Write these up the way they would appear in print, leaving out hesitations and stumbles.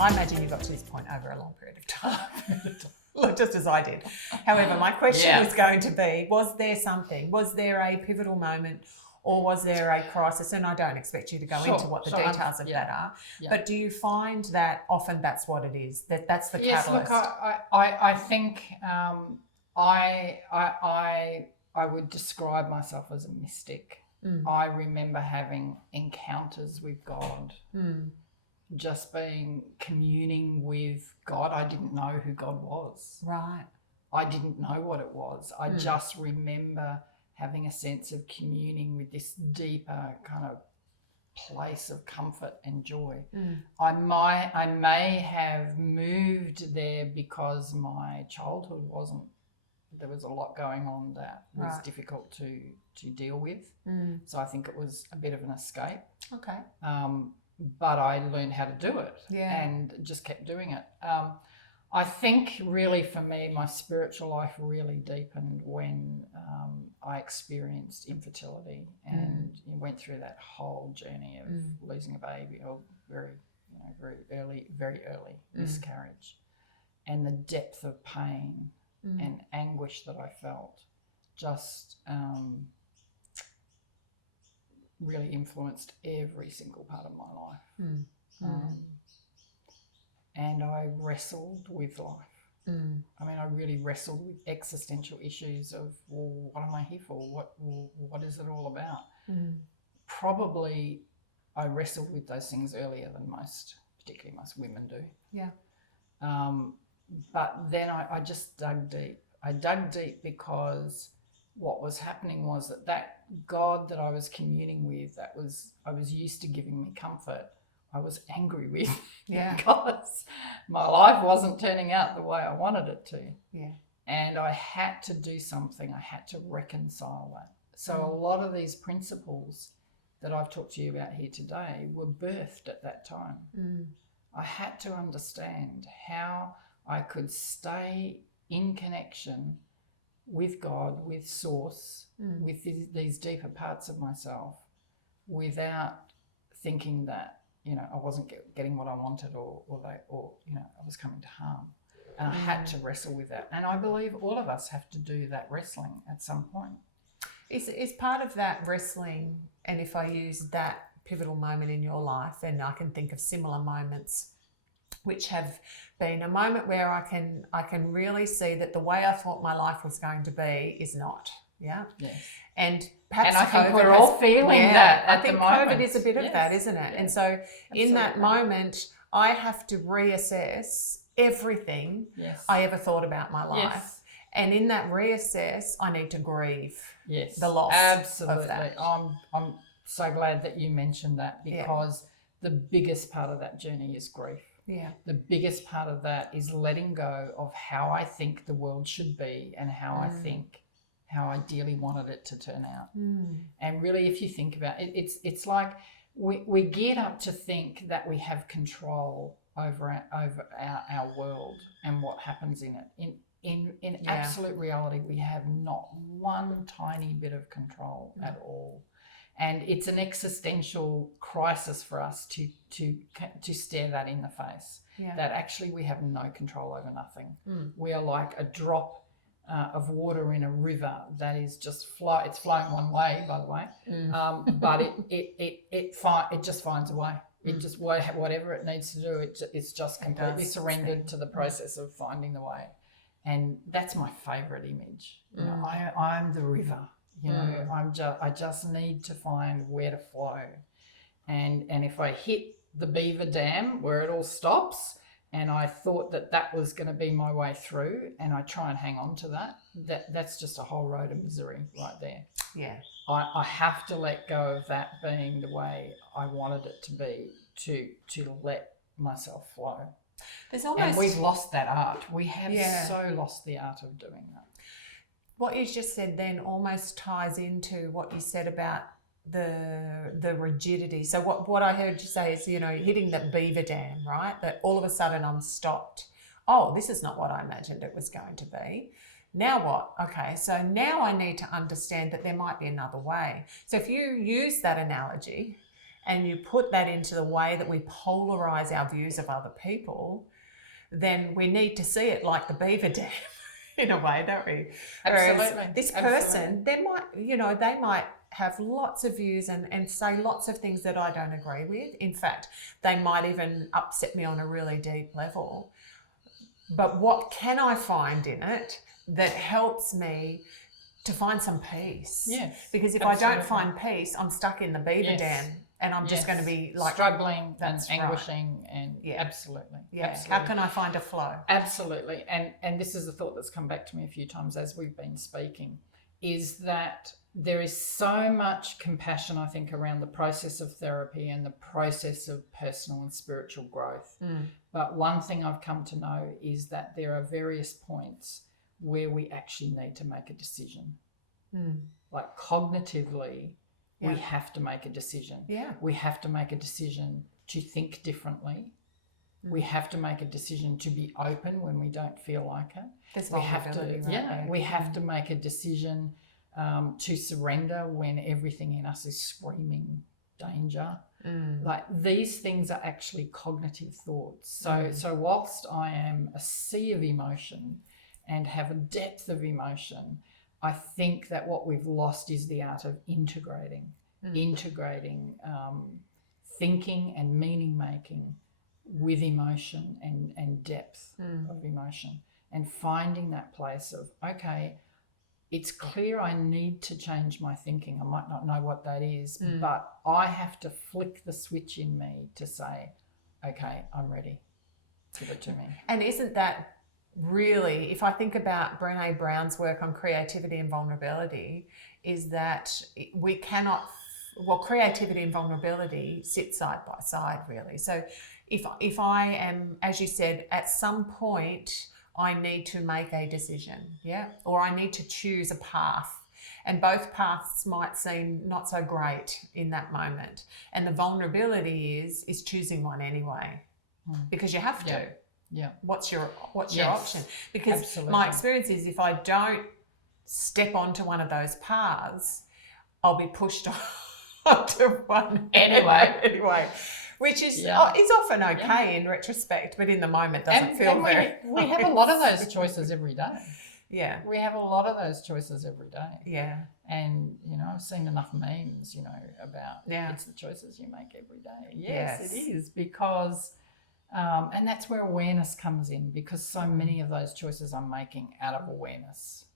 I imagine you got to this point over a long period of time, just as I did. However, my question was going to be, was there a pivotal moment, or was there a crisis? And I don't expect you to go into what the details of that are, but do you find that often that's what it is, that's the catalyst? Yes, look, I think I would describe myself as a mystic. I remember having encounters with God, just communing with God. I didn't know who God was. Right. I didn't know what it was. I just remember having a sense of communing with this deeper kind of place of comfort and joy. I may have moved there because my childhood there was a lot going on that was difficult to deal with. So I think it was a bit of an escape. Okay. But I learned how to do it and just kept doing it. I think really for me, my spiritual life really deepened when I experienced infertility and went through that whole journey of losing a baby, or very early miscarriage, and the depth of pain and anguish that I felt just really influenced every single part of my life. And I wrestled with life. I mean, I really wrestled with existential issues of, well, what am I here for? What is it all about? Probably I wrestled with those things earlier than particularly most women do. Yeah. But then I just dug deep. I dug deep because what was happening was that God that I was communing with, I was used to giving me comfort, I was angry with because my life wasn't turning out the way I wanted it to. Yeah. And I had to do something. I had to reconcile that. So a lot of these principles that I've talked to you about here today were birthed at that time. I had to understand how I could stay in connection with God, with Source, with these deeper parts of myself, without thinking that, I wasn't getting what I wanted, or I was coming to harm. And I had to wrestle with that. And I believe all of us have to do that wrestling at some point. Is part of that wrestling, and if I use that pivotal moment in your life, then I can think of similar moments which have been a moment where I can really see that the way I thought my life was going to be is not. Yeah. Yes. And perhaps I think we're all feeling that at the moment. I think COVID is a bit of that, isn't it? Yeah. And so in that moment, I have to reassess everything I ever thought about my life. Yes. And in that reassess, I need to grieve the loss Absolutely. of that. I'm so glad that you mentioned that, because the biggest part of that journey is grief. Yeah. The biggest part of that is letting go of how I think the world should be and how I think, how I ideally wanted it to turn out. And really, if you think about it, it's like we're geared up to think that we have control over our world and what happens in it. In absolute reality, we have not one tiny bit of control at all. And it's an existential crisis for us to stare that in the face, that actually we have no control over nothing. We are like a drop of water in a river that is just it's flowing one way, by the way, but it just finds a way. It just, whatever it needs to do, it's just completely surrendered to the process of finding the way. And that's my favourite image. I'm the river. I just need to find where to flow, and if I hit the beaver dam where it all stops, and I thought that was going to be my way through, and I try and hang on to that's just a whole road of misery right there. Yeah, I have to let go of that being the way I wanted it to be, to let myself flow. And we've lost that art. We have so lost the art of doing that. What you just said then almost ties into what you said about the rigidity. So what I heard you say is, hitting the beaver dam, right? That all of a sudden I'm stopped. Oh, this is not what I imagined it was going to be. Now what? Okay, so now I need to understand that there might be another way. So if you use that analogy and you put that into the way that we polarize our views of other people, then we need to see it like the beaver dam in a way, don't we? Absolutely. Whereas this person, they might have lots of views and say lots of things that I don't agree with. In fact, they might even upset me on a really deep level. But what can I find in it that helps me to find some peace? Yes. Because if I don't find peace, I'm stuck in the beaver dam, and I'm just going to be like struggling and anguishing and absolutely. How can I find a flow? Absolutely. And this is a thought that's come back to me a few times as we've been speaking, is that there is so much compassion, I think, around the process of therapy and the process of personal and spiritual growth. But one thing I've come to know is that there are various points where we actually need to make a decision. Like cognitively, we have to make a decision. We have to make a decision to think differently. We have to make a decision to be open when we don't feel like it. There's we have to, right? we have to make a decision to surrender when everything in us is screaming danger. Like these things are actually cognitive thoughts. So whilst I am a sea of emotion and have a depth of emotion, I think that what we've lost is the art of integrating thinking and meaning making with emotion and depth of emotion, and finding that place of, okay, it's clear I need to change my thinking. I might not know what that is, but I have to flick the switch in me to say, okay, I'm ready. Give it to me. And isn't that really, if I think about Brené Brown's work on creativity and vulnerability, is that we cannot, creativity and vulnerability sit side by side, really. So if I am, as you said, at some point I need to make a decision, or I need to choose a path, and both paths might seem not so great in that moment, and the vulnerability is choosing one anyway, because you have to. What's your option? Because my experience is, if I don't step onto one of those paths, I'll be pushed onto one anyway. Which is often okay in retrospect, but in the moment doesn't feel very. We have a lot of those choices every day. Yeah. We have a lot of those choices every day. Yeah. And, I've seen enough memes, about it's the choices you make every day. Yes. It is, because, and that's where awareness comes in, because so many of those choices I'm making out of awareness,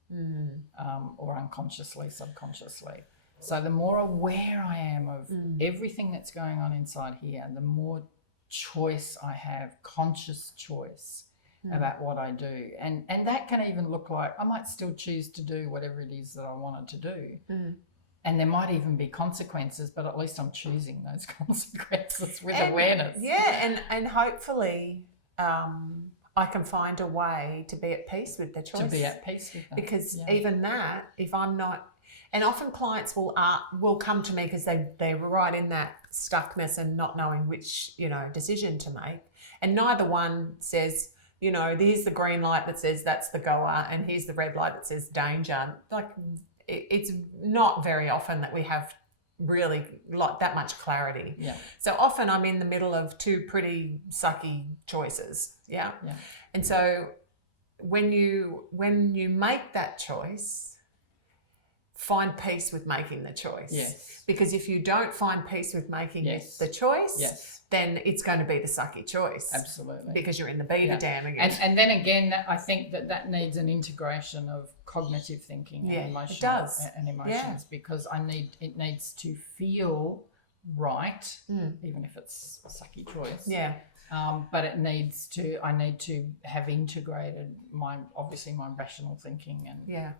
or unconsciously, subconsciously. So the more aware I am of everything that's going on inside here, the more choice I have, conscious choice about what I do. And that can even look like I might still choose to do whatever it is that I wanted to do. And there might even be consequences, but at least I'm choosing those consequences with awareness. Yeah, and hopefully I can find a way to be at peace with the choice. To be at peace with that. Because even that, if I'm not... And often clients will come to me because they're right in that stuckness and not knowing which, decision to make. And neither one says, here's the green light that says that's the goer, and here's the red light that says danger. Like, it's not very often that we have really like that much clarity. Yeah. So often I'm in the middle of two pretty sucky choices. Yeah. And so when you make that choice, find peace with making the choice. Yes. Because if you don't find peace with making the choice, then it's going to be the sucky choice. Absolutely. Because you're in the beaver dam again. And then again, I think that needs an integration of cognitive thinking and emotions. It does. And emotions, because it needs to feel right, even if it's a sucky choice. Yeah. But I need to have integrated my rational thinking and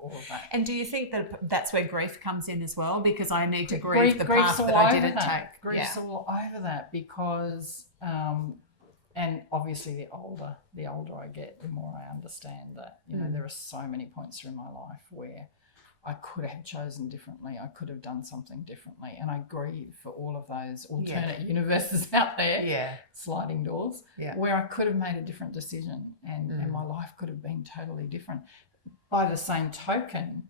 all of that. And do you think that that's where grief comes in as well? Because I need to grieve the path that I didn't take. Grief's all over that, because and obviously the older I get, the more I understand that there are so many points through my life where I could have chosen differently. I could have done something differently. And I grieve for all of those alternate universes out there, sliding doors, where I could have made a different decision and my life could have been totally different. By the same token,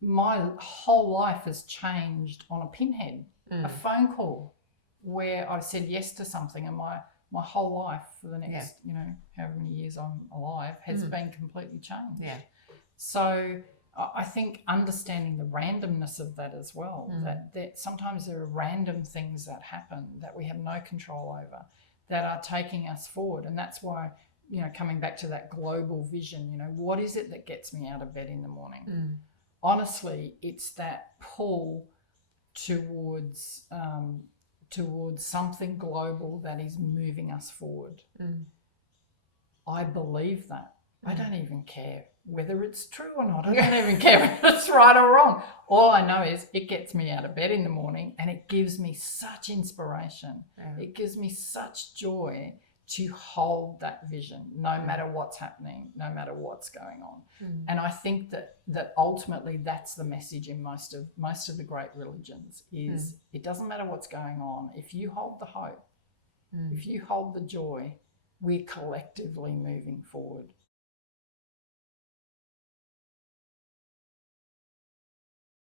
my whole life has changed on a pinhead. A phone call where I've said yes to something, and my whole life for the next, however many years I'm alive has been completely changed. Yeah. So I think understanding the randomness of that as well, that sometimes there are random things that happen that we have no control over that are taking us forward. And that's why, coming back to that global vision, what is it that gets me out of bed in the morning? Honestly, it's that pull towards something global that is moving us forward. I believe that. I don't even care whether it's true or not. I don't even care whether it's right or wrong. All I know is it gets me out of bed in the morning, and it gives me such inspiration. It gives me such joy to hold that vision, no matter what's happening, no matter what's going on. And I think that ultimately that's the message in most of the great religions is it doesn't matter what's going on. If you hold the hope, if you hold the joy, we're collectively moving forward.